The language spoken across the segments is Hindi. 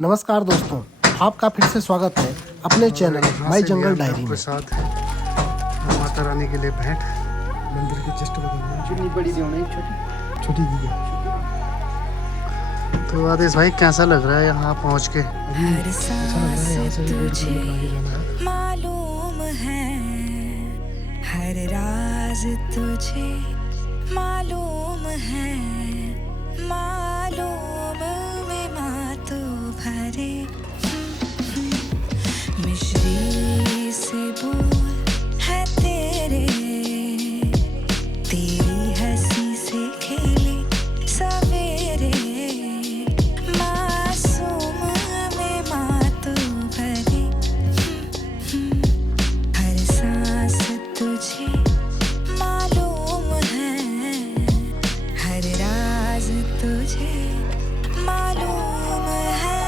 नमस्कार दोस्तों, आपका फिर से स्वागत है अपने चैनल माई जंगल डायरी में। प्रसाद है माता रानी के लिए भेंट मंदिर के जस्ट बगल में। जितनी बड़ी दी होनी छोटी दी है। तो आदेश भाई कैसा लग रहा है यहाँ पहुँच के? हर सांस तुझे मालूम है, हर राज तुझे मालूम है, मालूम में मातो भरे मिश्री से बोल है तेरे, तेरी हंसी से खेले सवेरे, मासूम में मातो भरे हर सांस तुझे मालूम है, हर राज तुझे मालूम है।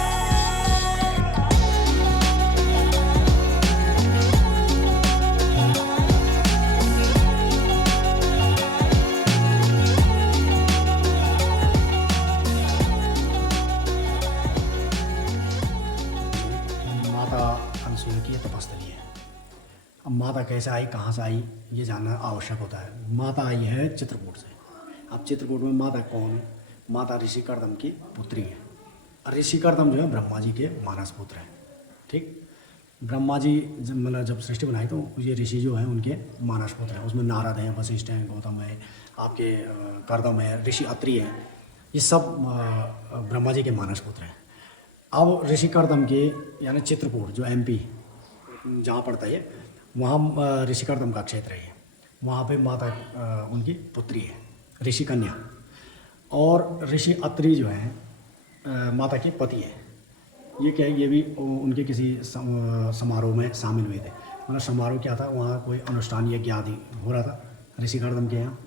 माता अनसुया की तपस्थली है। अब माता कैसे आई, कहाँ से आई, ये जानना आवश्यक होता है। माता आई है चित्रकूट से। अब चित्रकूट में माता कौन है? माता ऋषि कर्दम की पुत्री है। और ऋषि कर्दम जो है ब्रह्मा जी के मानस पुत्र हैं। ठीक, ब्रह्मा जी जब सृष्टि बनाई तो ये ऋषि जो हैं उनके मानस पुत्र हैं। उसमें नारद हैं, वशिष्ठ हैं, गौतम है, आपके कर्दम है, ऋषि अत्रि हैं। ये सब ब्रह्मा जी के मानस पुत्र हैं। अब ऋषि कर्दम के यानी चित्रकूट जो MP जहाँ पड़ता है, वहाँ ऋषि कर्दम का क्षेत्र है। वहाँ पे माता उनकी पुत्री है, ऋषि कन्या। और ऋषि अत्रि जो है माता के पति है। ये क्या है, ये भी उनके किसी समारोह में शामिल हुए थे। मतलब समारोह क्या था, वहाँ कोई अनुष्ठान यज्ञ आदि हो रहा था ऋषि कर्दम के यहाँ।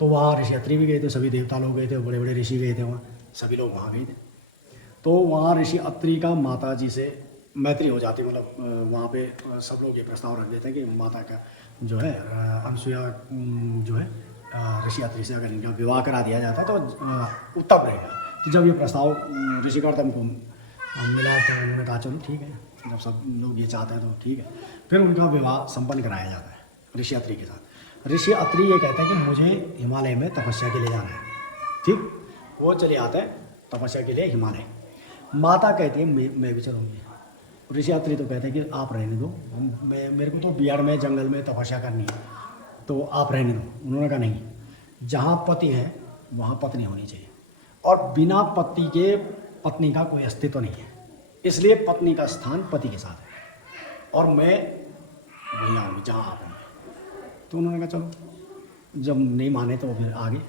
तो वहाँ ऋषि अत्रि भी गए थे, सभी देवता लोग गए थे, बड़े बड़े ऋषि गए थे, वहाँ सभी लोग वहाँ गए थे। तो वहाँ ऋषि अत्रि का माता जी से मैत्री हो जाती। मतलब वहाँ पे सब लोग ये प्रस्ताव रख देते हैं कि माता का जो है अनसुया जो है ऋषि अत्रि से अगर इनका विवाह करा दिया जाता तो उत्तम रहेगा। तो जब ये प्रस्ताव ऋषि कर्दम को मिला तो उन्होंने कहा चलो ठीक है, जब सब लोग ये चाहते हैं तो ठीक है। फिर उनका विवाह संपन्न कराया जाता है ऋषि अत्रि के साथ। ऋषि अत्रि ये कहते हैं कि मुझे हिमालय में तपस्या के लिए जाना है। ठीक, वो चले आते हैं तपस्या के लिए हिमालय। माता कहती है मैं भी चलूँगी। ऋषि अत्रि तो कहते हैं कि आप रहने दो, मेरे को तो बिहार में जंगल में तपस्या करनी है, तो आप रहने दो। उन्होंने कहा नहीं, जहाँ पति है वहाँ पत्नी होनी चाहिए, और बिना पति के पत्नी का कोई अस्तित्व नहीं है। इसलिए पत्नी का स्थान पति के साथ है, और मैं वहीं आऊँगी जहाँ आप होंगे। तो उन्होंने कहा चलो। जब नहीं माने तो फिर आगे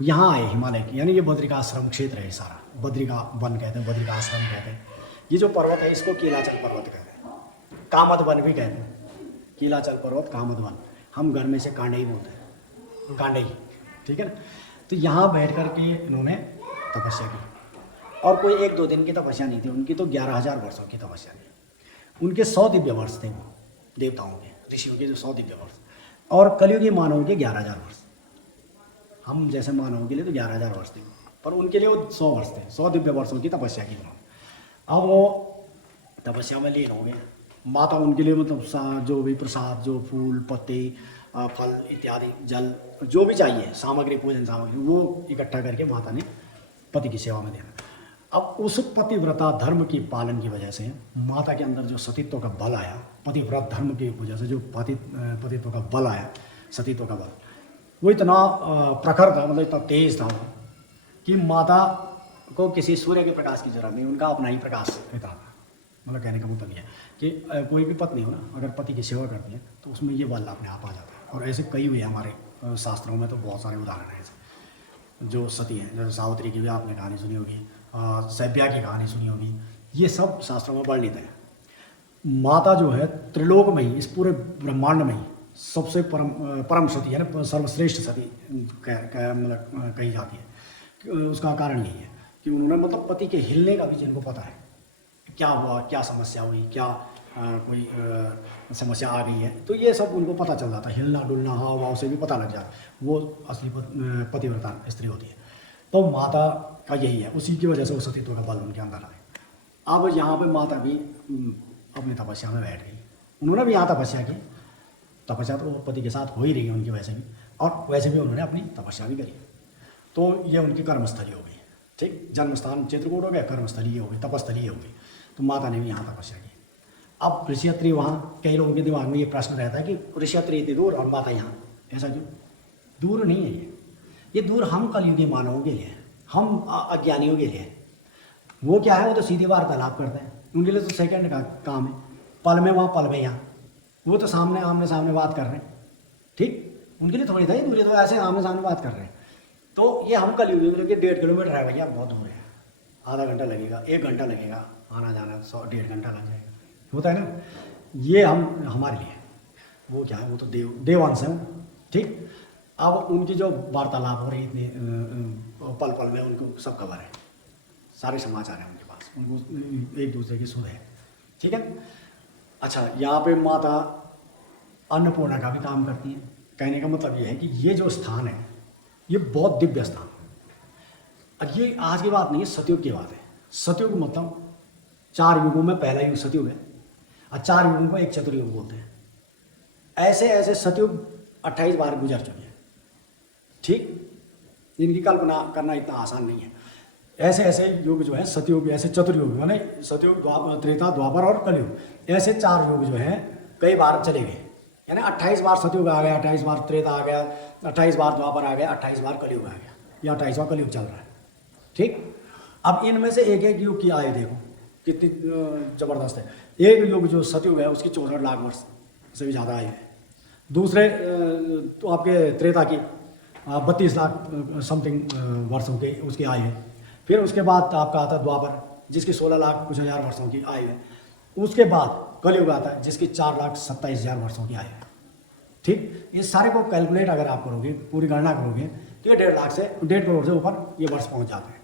यहाँ आए हिमालय की, यानी ये बद्रिका आश्रम क्षेत्र है सारा। बद्रिका वन कहते हैं, बद्रिका आश्रम कहते हैं। ये जो पर्वत है इसको कीलाचल पर्वत कहते हैं, कामद वन भी कहते हैं। कीलाचल पर्वत, कामद वन, हम घर में से कांडई बोलते हैं, कांडई। ठीक है ना। तो यहाँ बैठ कर के इन्होंने तपस्या की, और कोई 1-2 दिन की तपस्या नहीं थी उनकी, तो 11,000 वर्षों की तपस्या थी। उनके 100 दिव्य वर्ष थे, वो देवताओं के, ऋषियों के जो 100 दिव्य वर्ष, और कलयुगी मानवों के 11,000 वर्ष। हम जैसे मानवों के लिए तो 11,000 वर्ष थे, पर उनके लिए वो 100 वर्ष थे। 100 दिव्य वर्षों की तपस्या की उन्होंने। अब वो तपस्या में लीन हो गए। माता उनके लिए मतलब जो भी प्रसाद, जो फूल पत्ते, फल इत्यादि, जल, जो भी चाहिए सामग्री, पूजन सामग्री, वो इकट्ठा करके माता ने पति की सेवा में देना। अब उस पतिव्रता धर्म की पालन की वजह से माता के अंदर जो सतीत्व का बल आया, पतिव्रत धर्म की वजह से जो पतित्व का बल आया, सतीत्व का बल, वो इतना प्रखर था, मतलब इतना तेज था कि माता को किसी सूर्य के प्रकाश की जरूरत नहीं, उनका अपना ही प्रकाश रहता था। मतलब कहने का मतलब यह है कि कोई भी पत्नी हो ना, अगर पति की सेवा करती है तो उसमें ये बल अपने आप आ जाता है। और ऐसे कई हुए हमारे शास्त्रों में, तो बहुत सारे उदाहरण हैं ऐसे जो सती हैं। जैसे सावित्री की भी आपने कहानी सुनी होगी, सैब्या की कहानी सुनी होगी, ये सब शास्त्रों में वर्णित है। माता जो है त्रिलोक में ही, इस पूरे ब्रह्मांड में ही सबसे परम सती है, सर्वश्रेष्ठ सती मतलब कही जाती है। उसका कारण यही है कि उन्होंने मतलब पति के हिलने का भी जिनको पता है, क्या हुआ, क्या समस्या हुई, क्या कोई समस्या आ गई है, तो ये सब उनको पता चल जाता है। हिलना डुलना हाव भाव से भी पता लग जाता है। वो असली पतिव्रता स्त्री होती है। तो माता का यही है, उसी की वजह से वो सतीत्व का बल उनके अंदर आए। अब यहाँ पे माता भी अपनी तपस्या में बैठ गई। उन्होंने भी यहाँ तपस्या की, तपस्या तो पति के साथ हो ही रही है उनकी वैसे भी, और वैसे भी उन्होंने अपनी तपस्या भी करी। तो ये उनकी कर्मस्थली हो गई, ठीक। जन्मस्थान चित्रकूट हो गया, कर्मस्थली ये हो गई, तपस्थली ये हो गई। तो माता ने भी यहाँ तपस्या की। अब ऋषियत्री वहाँ, कई लोगों के दिमाग में ये प्रश्न रहता है कि ऋषियत्री इतनी दूर और माता यहाँ, ऐसा क्यों? दूर नहीं है ये दूर हम कलयुगी मानवों के लिए है, हम अज्ञानियों के लिए है। वो क्या है, वो तो सीधे वार्तालाप करते हैं, उनके लिए तो सेकंड का काम है, पल में वहाँ पल में यहाँ। वो तो सामने आमने सामने बात कर रहे हैं, ठीक। उनके लिए थोड़ी था ही दूरी, तो ऐसे आमने सामने बात कर रहे हैं। तो ये हम कलयुगी के लिए 1.5 किलोमीटर है भैया, बहुत दूर है, आधा घंटा लगेगा, 1 घंटा लगेगा, आना जाना 100-1.5 घंटा लग जाएगा, होता है ना। ये हम हमारे लिए, वो क्या है, वो तो देवांश है, ठीक। अब उनकी जो वार्तालाप हो रही इतनी पल पल में उनको सब खबर है, सारे समाचार हैं उनके पास, उनको एक दूसरे की सुध है, ठीक है। अच्छा, यहाँ पे माता अन्नपूर्णा का भी काम करती है। कहने का मतलब ये है कि ये जो स्थान है ये बहुत दिव्य स्थान है। और ये आज की बात नहीं है, सतयुग की बात है। सतयुग मतलब 4 युगों में पहला युग सतयुग है, और 4 युगों को एक चतुर्युग बोलते हैं। ऐसे ऐसे सतयुग 28 बार गुजर चुके हैं, ठीक। इनकी कल्पना करना इतना आसान नहीं है। ऐसे ऐसे युग जो है सतयुग, ऐसे चतुर्युग, माने सतयुग, त्रेता, द्वापर और कलयुग, ऐसे 4 युग जो हैं कई बार चले गए। यानी 28 बार सतयुग आ गया, 28 बार त्रेता आ गया, 28 बार द्वापर आ गया, 28 बार कलयुग आ गया, या 28वां कलयुग चल रहा है, ठीक। अब इनमें से एक एक युग की आयु देखो कितनी जबरदस्त है। एक युग जो सतयुग है उसकी 64 लाख वर्ष से भी ज़्यादा आयु है। दूसरे तो आपके त्रेता की 32 लाख समथिंग वर्षों की उसकी आयु है। फिर उसके बाद आपका आता है द्वापर, जिसकी 16 लाख कुछ हज़ार वर्षों की आयु है। उसके बाद कलयुग आता है जिसकी 4,27,000 वर्षों की आयु है, ठीक। ये सारे को कैलकुलेट अगर आप करोगे, पूरी गणना करोगे, तो ये 1.5 लाख से 1.5 करोड़ से ऊपर ये वर्ष पहुंच जाते हैं।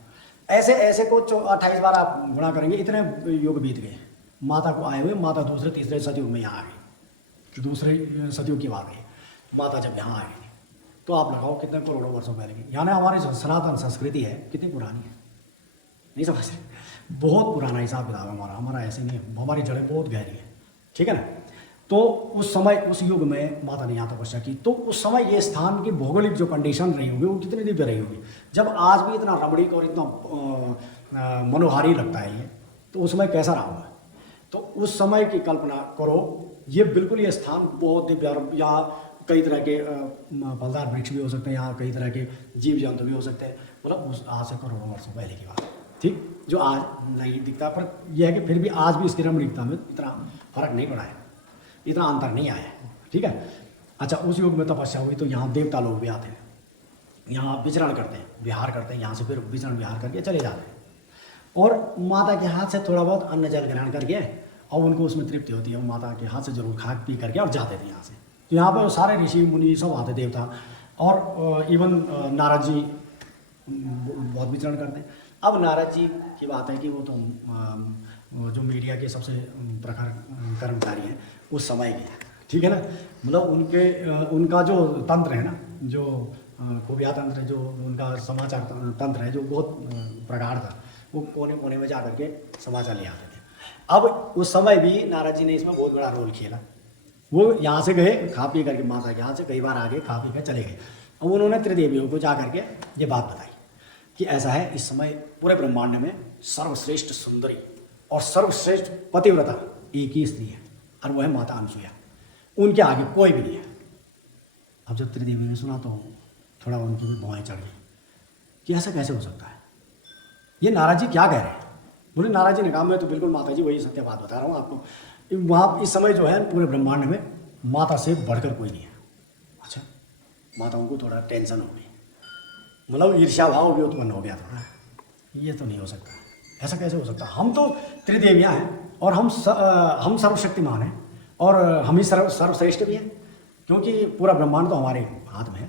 ऐसे ऐसे को 28 बार आप गुणा करेंगे, इतने युग बीत गए माता को आए हुए। माता दूसरे तीसरे सतयुग में यहाँ आ गई, दूसरे सतयुग की बात है। माता जब यहाँ आ गई तो आप लगाओ कितने करोड़ों वर्षों पहले की। यानी हमारी जो सनातन संस्कृति है कितनी पुरानी है, नहीं समझ रहे, बहुत पुराना हिसाब किताब है हमारा ऐसे नहीं है, हमारी जड़ें बहुत गहरी है, ठीक है ना। तो उस समय, उस युग में माता ने यहाँ तपस्या की। तो उस समय ये स्थान की भौगोलिक जो कंडीशन रही होगी वो कितनी दिव्य रही होगी। जब आज भी इतना रमणीक और इतना मनोहारी लगता है ये, तो उस समय कैसा रहा होगा। तो उस समय की कल्पना करो, ये बिल्कुल ये स्थान बहुत दिव्य, यहाँ कई तरह के फलदार वृक्ष भी हो सकते हैं, यहाँ कई तरह के जीव जंतु भी हो सकते हैं, मतलब उस आज से करोड़ों वर्षों पहले की बात, ठीक, जो आज नहीं दिखता। पर यह है कि फिर भी आज भी इसकी रमणीकता में इतना फर्क नहीं पड़ा है, इतना अंतर नहीं आया है, ठीक है। अच्छा, उस युग में तपस्या हुई तो यहाँ देवता लोग भी आते हैं, यहाँ विचरण करते हैं, विहार करते हैं, यहाँ से फिर विचरण विहार करके चले जाते हैं, और माता के हाथ से थोड़ा बहुत अन्न जल ग्रहण करके, और उनको उसमें तृप्ति होती है, वो माता के हाथ से जरूर खा पी करके और जाते थे यहाँ से। तो यहाँ पर सारे ऋषि मुनि सब आते, देवता, और इवन नारद जी बहुत विचरण करते हैं। अब नारद जी की बात है कि वो तो जो मीडिया के सबसे प्रखर कर्मचारी हैं उस समय के, ठीक है ना। मतलब उनका जो तंत्र है ना, जो खुफिया तंत्र, जो उनका समाचार तंत्र है, जो बहुत प्रगाढ़ था, वो कोने कोने में जा करके समाचार ले आते थे। अब उस समय भी नारद जी ने इसमें बहुत बड़ा रोल खेला। वो यहाँ से गए, खा पी करके माता के हाथ से कई बार आगे खा पी कर चले गए। अब उन्होंने त्रिदेवियों को जा करके ये बात बताई कि ऐसा है, इस समय पूरे ब्रह्मांड में सर्वश्रेष्ठ सुंदरी और सर्वश्रेष्ठ पतिव्रता एक ही स्त्री है, और वो है माता अनुसुईया। उनके आगे कोई भी नहीं है। अब जब त्रिदेवी ने सुना तो थोड़ा उनकी भी भौएं चढ़ गई कि ऐसा कैसे हो सकता है, ये नारद जी क्या कह रहे हैं। बोले, नारद जी ने कहा, मैं तो बिल्कुल माता जी वही सत्य बात बता रहा हूँ आपको। वहाँ इस समय जो है पूरे ब्रह्मांड में माता से बढ़कर कोई नहीं है। अच्छा, माताओं को थोड़ा टेंशन हो गई, मतलब ईर्ष्या भाव भी उत्पन्न हो गया थोड़ा, ये तो नहीं हो सकता, ऐसा कैसे हो सकता। हम तो त्रिदेवियाँ हैं और हम सर्वशक्तिमान हैं, और हम ही सर्वश्रेष्ठ भी हैं, क्योंकि पूरा ब्रह्मांड तो हमारे हाथ में है,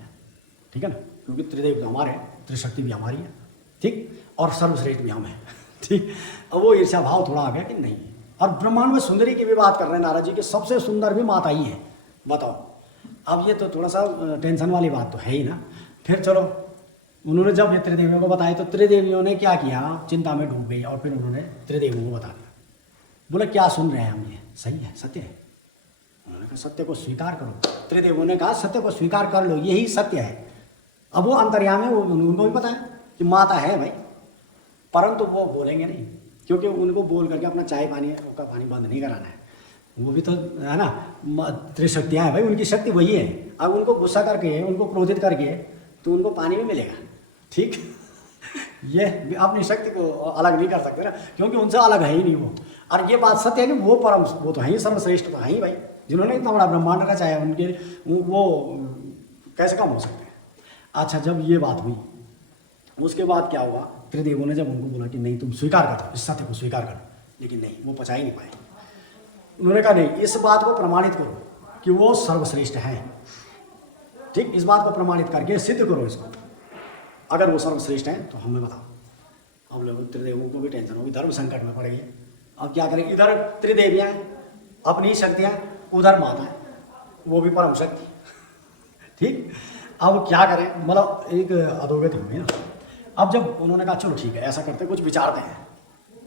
ठीक है ना। क्योंकि त्रिदेव तो हमारे हैं, त्रिशक्ति भी हमारी है, ठीक, और सर्वश्रेष्ठ भी हम हैं, ठीक। अब वो ईर्ष्या भाव थोड़ा आ गया कि नहीं। और ब्रह्मांड में सुंदरी की भी बात कर रहे हैं नारद जी कि सबसे सुंदर भी माता ही है, बताओ। अब ये तो थोड़ा सा टेंशन वाली बात तो है ही ना। फिर चलो उन्होंने जब ये त्रिदेवियों को बताया तो त्रिदेवियों ने क्या किया, चिंता में डूब गई और फिर उन्होंने त्रिदेवियों को बता दिया। बोले क्या सुन रहे हैं हम, ये सही है, सत्य है? उन्होंने कहा सत्य को स्वीकार करो। त्रिदेवियों ने कहा सत्य को स्वीकार कर लो, यही सत्य है। अब वो अंतर्यामी है, वो उनको भी पता है कि माता है भाई, परंतु वो बोलेंगे नहीं, क्योंकि उनको बोल करके अपना चाय पानी का पानी बंद नहीं कराना है। वो भी तो है ना, त्रिशक्तियाँ हैं भाई, उनकी शक्ति वही है। अब उनको गुस्सा करके, उनको क्रोधित करके तो उनको पानी भी मिलेगा, ठीक। ये अपनी शक्ति को अलग नहीं कर सकते ना, क्योंकि उनसे अलग है ही नहीं वो। और ये बात सत्य है कि वो परम, वो तो है ही सर्वश्रेष्ठ, तो है ही भाई, जिन्होंने इतना बड़ा ब्रह्मांड रचाया, उनके वो कैसे कम हो सकते हैं। अच्छा, जब ये बात हुई उसके बाद क्या हुआ, त्रिदेवों ने जब उनको बोला कि नहीं तुम स्वीकार कर दो, इस सत्य को स्वीकार कर दो, लेकिन नहीं, वो पचा ही नहीं पाए। उन्होंने कहा नहीं, इस बात को प्रमाणित करो कि वो सर्वश्रेष्ठ हैं, ठीक, इस बात को प्रमाणित करके सिद्ध करो इसको, अगर वो सर्वश्रेष्ठ हैं तो हमें बताओ। अब लोग त्रिदेवों को भी टेंशन होगी, धर्म संकट में पड़ गई। अब क्या करें, इधर त्रिदेवियाँ अपनी शक्तियाँ, उधर माता है वो भी परम शक्ति, ठीक। अब क्या करें, मतलब एक अधोगति हुई ना। अब जब उन्होंने कहा चलो ठीक है, ऐसा करते कुछ विचारते हैं,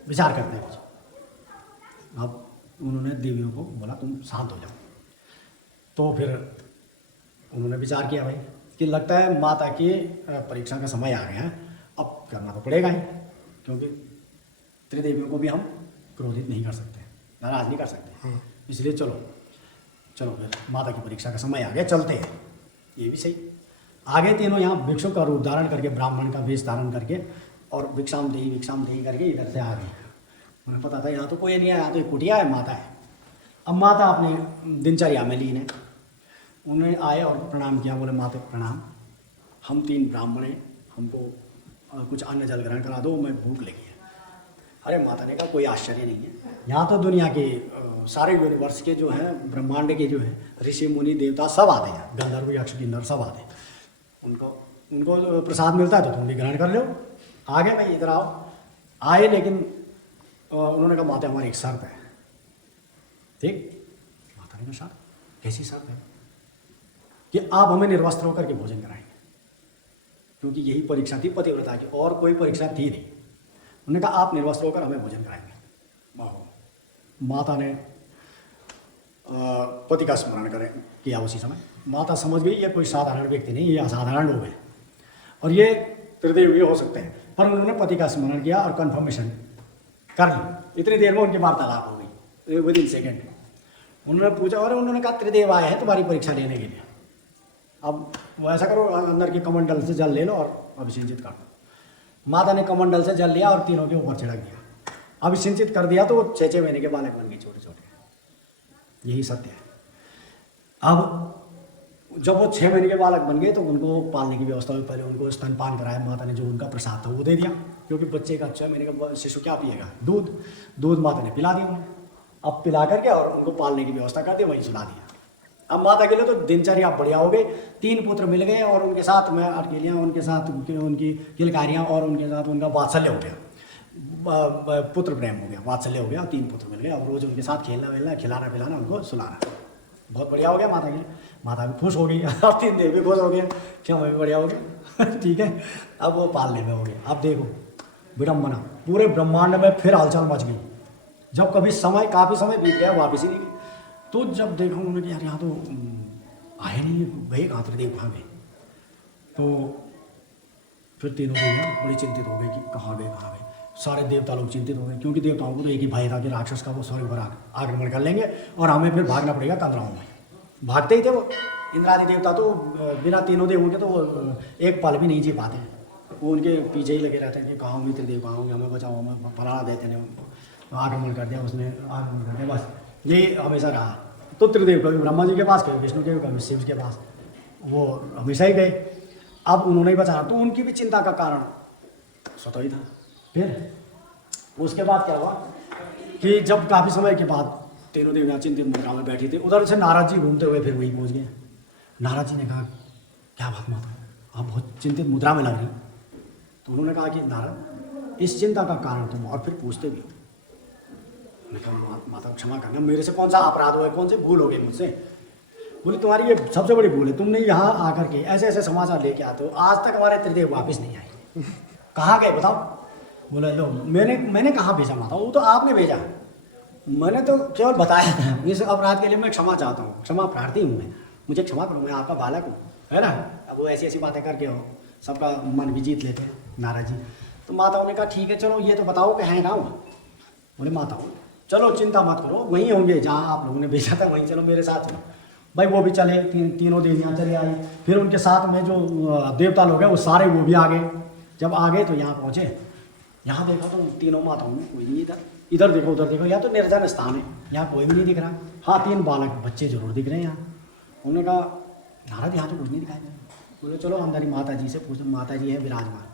विचार करते हैं कुछ। अब उन्होंने देवियों को बोला तुम शांत हो जाओ। तो फिर उन्होंने विचार किया भाई कि लगता है माता की परीक्षा का समय आ गया है, अब करना तो पड़ेगा ही, क्योंकि त्रिदेवियों को भी हम क्रोधित नहीं कर सकते, नाराज नहीं कर सकते, इसलिए चलो चलो फिर माता की परीक्षा का समय आ गया, चलते हैं। ये भी सही। आगे तीनों यहाँ भिक्षु का रूप धारण करके, ब्राह्मण का वेश धारण करके और भिक्षाम देही करके इधर से आ गए। उन्हें पता था यहाँ तो कोई नहीं है, यहाँ तो एक कुटिया है, माता है। अब माता अपनी दिनचर्या में लीन है। उन्हें आए और प्रणाम किया, बोले माता प्रणाम, हम 3 ब्राह्मण हैं, हमको कुछ अन्न जल ग्रहण करा दो, मैं भूख लगी है। अरे माता ने कहा कोई आश्चर्य नहीं है, यहाँ तो दुनिया के सारे यूनिवर्स के जो हैं, ब्रह्मांड के जो हैं ऋषि मुनि देवता सब आते हैं, गंधर्व यक्ष किन्नर सब आते हैं, उनको प्रसाद मिलता है तो तुम भी ग्रहण कर लो। आगे भाई इधर आओ। आए, लेकिन उन्होंने कहा माता हमारी एक शर्त है, ठीक। माता ने कहा शर्त, कैसी शर्त है? कि आप हमें निर्वस्त्र होकर के भोजन कराएंगे, क्योंकि यही परीक्षा थी पतिव्रता की, और कोई परीक्षा थी नहीं। उन्होंने कहा आप निर्वस्त्र होकर हमें भोजन कराएंगे। माता ने पति का स्मरण करें किया उसी समय। माता समझ गई ये कोई साधारण व्यक्ति नहीं, ये असाधारण लोग हैं और ये त्रिदेवीय हो सकते हैं, पर उन्होंने पति का स्मरण किया और कन्फर्मेशन कर ली। इतनी देर में उनकी वार्तालाप हो गई, विद इन सेकेंड। उन्होंने पूछा और उन्होंने कहा त्रिदेव आए हैं तुम्हारी परीक्षा लेने के लिए, अब वो ऐसा करो अंदर के कमंडल से जल ले लो और अभिसिंचित कर दो। माता ने कमंडल से जल लिया और तीनों के ऊपर छिड़क दिया, अभिसिंचित कर दिया, तो वो 6-6 महीने के बालक बन गए, छोटे छोटे। यही सत्य है। अब जब वो 6 महीने के बालक बन गए तो उनको पालने की व्यवस्था हुई। पहले उनको स्तनपान कराया, माता ने जो उनका प्रसाद था वो दे दिया, क्योंकि बच्चे का 6 महीने का शिशु क्या पिएगा, दूध माता ने पिला दिया उन्हें। अब पिला करके और उनको पालने की व्यवस्था कर दी, वहीं सुला दिया। अब माता के लिए तो दिनचर्या बढ़िया हो गई, 3 पुत्र मिल गए और उनके साथ में अकेलियाँ, उनके साथ उनकी किलकारियाँ और उनके साथ उनका वात्सल्य हो गया, पुत्र प्रेम हो गया, वात्सल्य हो गया, 3 पुत्र मिल गए। अब रोज उनके साथ खेलना वेलना, खिलाना पिलाना, उनको सुलाना, बहुत बढ़िया हो गया माता के लिए। माता भी खुश हो गई, अब 3 देव भी खुश हो गए, क्या मैं भी बढ़िया हो गया। ठीक है, अब वो पालने में हो गया। अब देखो विडम्बना, पूरे ब्रह्मांड में फिर हलचल मच गई। जब कभी समय काफ़ी समय बीत गया, वापस ही नहीं गए, तो जब देखा उन्होंने कि यार यहाँ तो आए नहीं, गए कहाँ त्रिदेव कहाँ गए। तो फिर तीनों देवियाँ बड़ी चिंतित हो गई कि कहाँ गए। सारे देवता लोग चिंतित हो गए, क्योंकि देवताओं को तो एक ही भय था कि राक्षस का वो स्वर्ग पर आक्रमण कर लेंगे और हमें फिर भागना पड़ेगा कंदराओं में। भागते ही थे वो इंद्रादि देवता, तो बिना तीनों देवों के तो वो एक पल भी नहीं जी पाते, वो उनके पीछे ही लगे रहते हैं कि कहाँ होंगे त्रिदेव, कहाँ होंगे, हमें बचाओ, हमें फलाना देते हैं, आक्रमण कर दिया उसने, आक्रमण कर दिया, बस यही हमेशा रहा। तो त्रिदेव कभी ब्रह्मा जी के पास, कभी विष्णु के, कभी शिव के पास, वो हमेशा ही गए। अब उन्होंने ही बचाना, तो उनकी भी चिंता का कारण स्वतः ही था। फिर उसके बाद क्या हुआ कि जब काफ़ी समय के बाद तीनों देवियाँ चिंतित मुद्रा में बैठी थी, उधर से नारद जी घूमते हुए फिर वहीं पहुँच गए। नारद जी ने कहा क्या बात माता, आप बहुत चिंतित मुद्रा में लग रही। तो उन्होंने कहा कि नारद इस चिंता का कारण तुम और फिर पूछते भी हो। मैंने कहा माता क्षमा करना, मेरे से कौन सा अपराध हुआ है, कौन सी भूल हो गई मुझसे। बोले तुम्हारी ये सबसे बड़ी भूल है, तुमने यहाँ आकर के ऐसे ऐसे समाचार लेके आते हो, आज तक हमारे त्रिदेव वापस नहीं आए। कहाँ गए बताओ? बोले लो मैंने कहाँ भेजा माता, वो तो आपने भेजा, मैंने तो केवल बताया था। इस अपराध के लिए मैं क्षमा चाहता हूँ, क्षमा प्रार्थी हूँ मैं, मुझे क्षमा करो, मैं आपका बालक हूँ, है ना। अब वो ऐसी ऐसी बातें करके हो सबका मन भी जीत लेते नाराज जी। तो माताओं ने कहा ठीक है चलो ये तो बताओ कि हैं गाँव। बोले माताओं चलो चिंता मत करो, वहीं होंगे जहाँ आप लोगों ने भेजा था, वहीं चलो मेरे साथ चलो। भाई वो भी चले, तीनों देवियाँ चले आई। फिर उनके साथ में जो देवता लोग हैं वो सारे वो भी आ गए। जब आ गए तो यहाँ पहुँचे, यहाँ देखा तो तीनों माताओं में कोई नहीं, इधर देखो उधर देखो, यहाँ तो निर्जन स्थान है, यहाँ कोई भी नहीं दिख रहा। हाँ 3 बालक बच्चे जरूर दिख रहे हैं यहाँ। उन्होंने कहा नारद यहाँ तो कुछ नहीं दिखाई दे रहा। बोले चलो अंदर ही माता जी से पूछो, माता जी है विराजमान।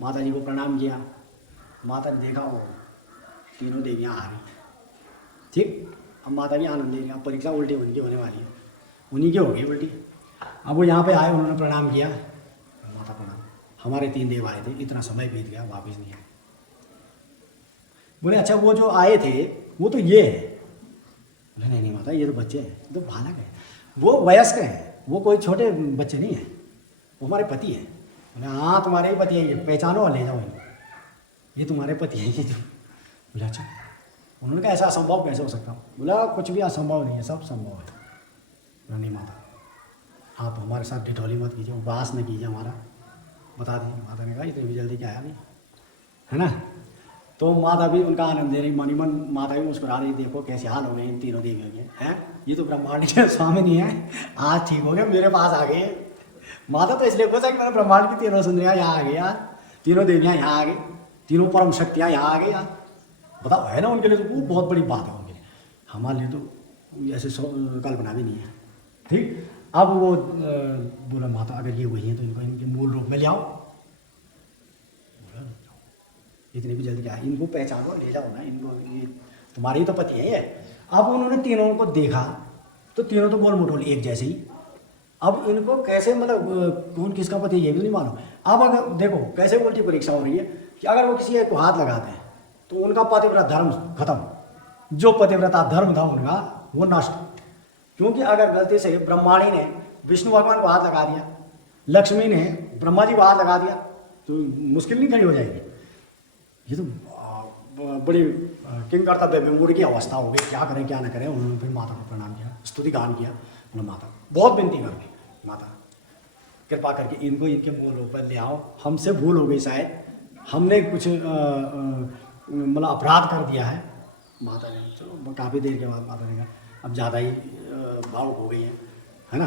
माता जी को प्रणाम किया, माता ने देखा वो तीनों देवियाँ आ रही, ठीक। अब माता भी आनंद ले रही, अब परीक्षा उल्टी उनकी होने वाली है, उन्हीं की हो गई उल्टी। अब वो यहाँ पे आए, उन्होंने प्रणाम किया, माता प्रणाम, हमारे 3 देव आए थे, इतना समय बीत गया वापस नहीं आए। बोले अच्छा वो जो आए थे वो तो ये है। बोले नहीं माता ये तो बच्चे हैं, ये तो बालक है, वो वयस्क हैं, वो कोई छोटे बच्चे नहीं हैं, वो हमारे पति हैं। बोले हाँ तुम्हारे ही पति है, ये पहचानो और ले जाओ इनको, ये तुम्हारे पति हैं ये जो। बोले अच्छा। उन्होंने कहा ऐसा असंभव कैसे हो सकता? बोला कुछ भी असंभव नहीं है, सब संभव है। बोला नहीं माता आप हमारे साथ डिठौली मत कीजिए, उपवास न कीजिए, हमारा बता दीजिए। माता ने कहा इतनी भी जल्दी क्या आया नहीं, है ना। तो माता भी उनका आनंद दे रही, मनी मन माता भी मुस्कुरा रही, देखो कैसे हाल हो गए इन तीनों देवियों के, हैं ये तो ब्रह्मांड के स्वामी नहीं है, आज ठीक हो गया मेरे पास आ गए। माता तो इसलिए खुश है कि मैंने ब्रह्मांड की तीनों सुंदरियाँ यहाँ आ गई यार, तीनों देवियाँ यहाँ आ गई, तीनों परम शक्तियाँ यहाँ आ गई यार। बताओ है ना, उनके लिए तो वो बहुत बड़ी बात है उनके लिए, हमारे लिए तो ऐसे कल्पना भी नहीं है, ठीक। अब वो बोला माता अगर ये वही है तो इनको इनके मूल रूप में ले आओ। इतनी भी जल्दी क्या है, इनको पहचानो ले जाओ ना इनको, ये तुम्हारे ही तो पति है ये। अब उन्होंने तीनों को देखा तो तीनों तो गोल मोटोल एक जैसे ही। अब इनको कैसे मतलब कौन किसका पति है ये भी नहीं मालूम। अब अगर देखो कैसे उल्टी परीक्षा हो रही है कि अगर वो किसी एक को हाथ लगाते हैं तो उनका पतिव्रता धर्म खत्म, जो पतिव्रता धर्म था उनका वो नष्ट। क्योंकि अगर गलती से ब्रह्माणी ने विष्णु भगवान को हाथ लगा दिया, लक्ष्मी ने ब्रह्मा जी को हाथ लगा दिया, तो मुश्किल नहीं खड़ी हो जाएगी। ये तो बड़ी किंग कर्तव्य विमूढ़ की अवस्था हो गई, क्या करें क्या ना करें। उन्होंने फिर माता को प्रणाम किया, स्तुति गान किया। उन्होंने माता बहुत विनती कर दी, माता कृपा करके इनको इनके मूल रूप पर ले आओ, हमसे भूल हो गई शायद, हमने कुछ मतलब अपराध कर दिया है। माता ने चलो काफ़ी देर के बाद माता ने कहा अब ज़्यादा ही भावुक हो गई है ना।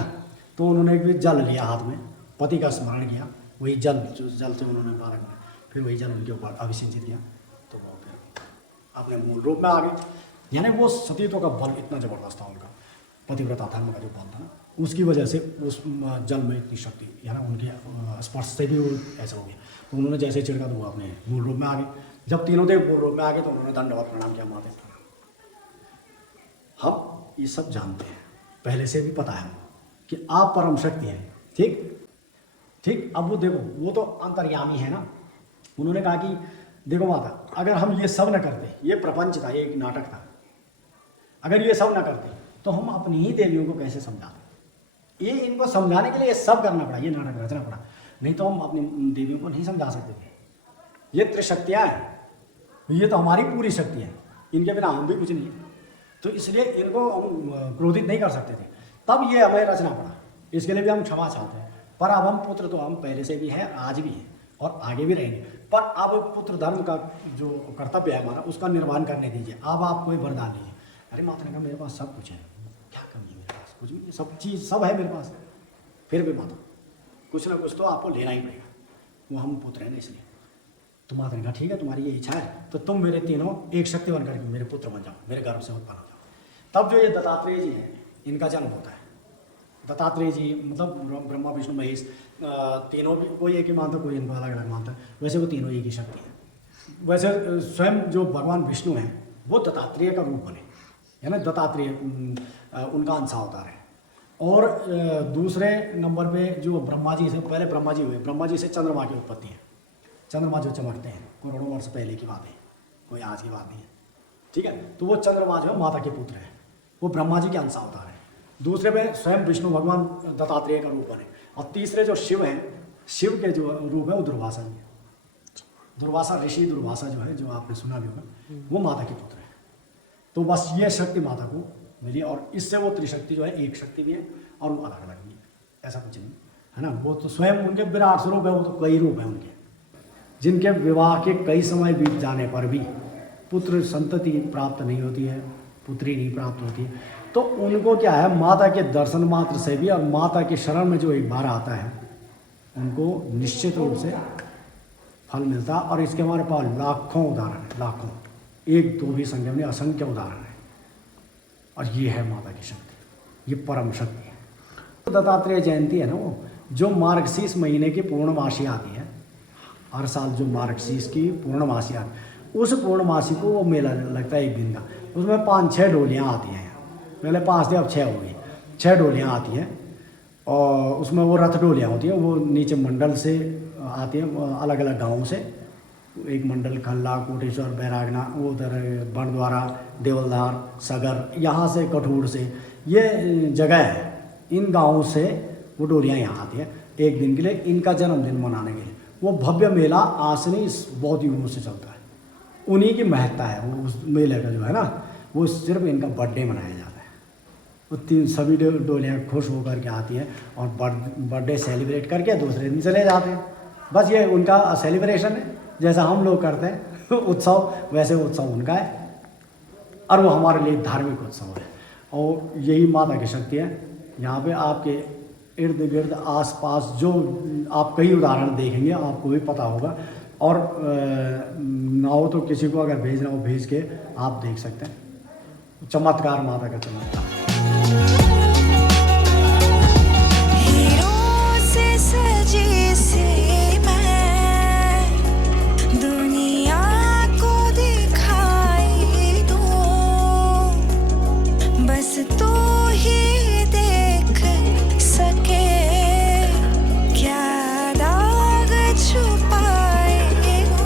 तो उन्होंने भी जल लिया हाथ में, पति का स्मरण किया, वही जल से उन्होंने बालक में फिर वही जल उनके ऊपर अभिषेचित किया, तो वो फिर अपने मूल रूप में आ गए। यानी वो सतीत्व का बल इतना ज़बरदस्त था उनका, पतिव्रता धर्म का जो बल था ना, उसकी वजह से उस जल में इतनी शक्ति, यानी उनके स्पर्श से भी वो ऐसा हो गया। तो उन्होंने जैसे छिड़का तो वो अपने मूल रूप में आ गए। जब तीनों देव मूल रूप में आ गए तो उन्होंने दंडवत प्रणाम किया, माता प्रणाम। हम ये सब जानते हैं, पहले से भी पता है कि आप परम शक्ति हैं, ठीक। अब वो देखो वो तो अंतर्यामी है ना। उन्होंने कहा कि देखो माता अगर हम ये सब न करते, ये प्रपंच था, ये एक नाटक था, अगर ये सब न करते तो हम अपनी ही देवियों को कैसे समझाते। ये इनको समझाने के लिए ये सब करना पड़ा, ये नाटक रचना पड़ा, नहीं तो हम अपनी देवियों को नहीं समझा सकते थे। ये त्रिशक्तियाँ हैं, ये तो हमारी पूरी शक्ति है, इनके बिना हम भी कुछ नहीं है। तो इसलिए इनको हम क्रोधित नहीं कर सकते थे, तब ये हमें रचना पड़ा। इसके लिए भी हम क्षमा चाहते हैं। पर अब हम पुत्र तो हम पहले से भी हैं, आज भी हैं और आगे भी रहेंगे। पर अब पुत्र धर्म का जो कर्तव्य है हमारा, उसका निर्वहन करने दीजिए। अब आप कोई वरदान लीजिए। अरे माता ने कहा मेरे पास सब कुछ है, क्या कमी है मेरे पास? कुछ भी, सब चीज़ सब है मेरे पास। फिर भी माता कुछ ना कुछ तो आपको लेना ही पड़ेगा, वो हम पुत्र हैं ना इसलिए। तो माता ने कहा ठीक है तुम्हारी ये इच्छा है तो तुम मेरे तीनों एक शक्ति बन करके मेरे पुत्र बन जाओ, मेरे गर्भ से उत्पन्न हो जाओ। तब जो ये दत्तात्रेय जी हैं इनका जन्म होता है। दत्तात्रेय जी मतलब ब्रह्मा विष्णु महेश तीनों भी, कोई एक ही मानता, कोई इनको अलग अलग मानता है, वैसे वो तीनों एक ही शक्ति है। वैसे स्वयं जो भगवान विष्णु हैं वो दत्तात्रेय का रूप बने, है ना। दत्तात्रेय उनका अंश अवतार है। और दूसरे नंबर पे जो ब्रह्मा जी से, पहले ब्रह्मा जी हुए, ब्रह्मा जी से चंद्रमा की उत्पत्ति है। चंद्रमा जो चमकते हैं करोड़ों वर्ष पहले की बात है, कोई आज की बात नहीं है, ठीक है। तो वो चंद्रमा जो है माता के पुत्र है, वो ब्रह्मा जी के अंश अवतार है। दूसरे में स्वयं विष्णु भगवान दत्तात्रेय का रूप बने, और तीसरे जो शिव हैं, शिव के जो रूप है वो दुर्वासा जी है। दुर्वासा ऋषि दुर्वासा जो है, जो आपने सुना भी होगा, वो माता के पुत्र है। तो बस ये शक्ति माता को मिली, और इससे वो त्रिशक्ति जो है एक शक्ति भी है और वो अलग अलग भी है, ऐसा कुछ नहीं है ना। वो तो स्वयं उनके विराट स्वरूप है, वो तो कई रूप है उनके, जिनके विवाह के कई समय बीत जाने पर भी पुत्र संतति प्राप्त नहीं होती है, पुत्री नहीं प्राप्त होती है, तो उनको क्या है, माता के दर्शन मात्र से भी और माता के शरण में जो एक बार आता है, उनको निश्चित रूप से फल मिलता है। और इसके हमारे पास लाखों उदाहरण है, लाखों, एक दो भी संख्या में असंख्य उदाहरण है। और ये है माता की शक्ति, ये परम शक्ति है। दत्तात्रेय जयंती है ना, वो जो मार्गशीर्ष महीने की पूर्णमासी आती है, हर साल जो मार्गशीर्ष की पूर्णमासी आती है, उस पूर्णमासी को वो मेला लगता है एक दिन का। उसमें 5-6 डोलियाँ आती हैं, पहले 5 थे अब 6 हो गई, 6 डोलियाँ आती हैं। और उसमें वो रथ डोलियाँ होती हैं, वो नीचे मंडल से आती हैं, अलग अलग गाँवों से। एक मंडल खल्ला, कोटेश्वर, बैरागना, वो उधर बड़द्वारा, देवलधार, सगर, यहाँ से कठूर से, ये जगह है, इन गाँवों से वो डोलियाँ यहाँ आती हैं एक दिन के लिए, इनका जन्मदिन मनाने के लिए। वो भव्य मेला आसनी बहुत युगों से चलता है, उन्हीं की महत्ता है वो उस मेले का जो है ना, वो सिर्फ इनका बर्थडे मनाया जाता है। वो सभी डोलियाँ खुश होकर के आती हैं और बर्थडे सेलिब्रेट करके दूसरे दिन चले जाते हैं। बस ये उनका सेलिब्रेशन है, जैसा हम लोग करते हैं उत्सव, वैसे उत्सव उनका है, और वो हमारे लिए धार्मिक उत्सव है। और यही माता की शक्ति है। यहाँ पे आपके इर्द गिर्द आसपास जो आप कई उदाहरण देखेंगे, आपको भी पता होगा। और ना हो तो किसी को अगर भेजना हो, भेज के आप देख सकते हैं। चमत्कार, माता का चमत्कार। हीरों से सजी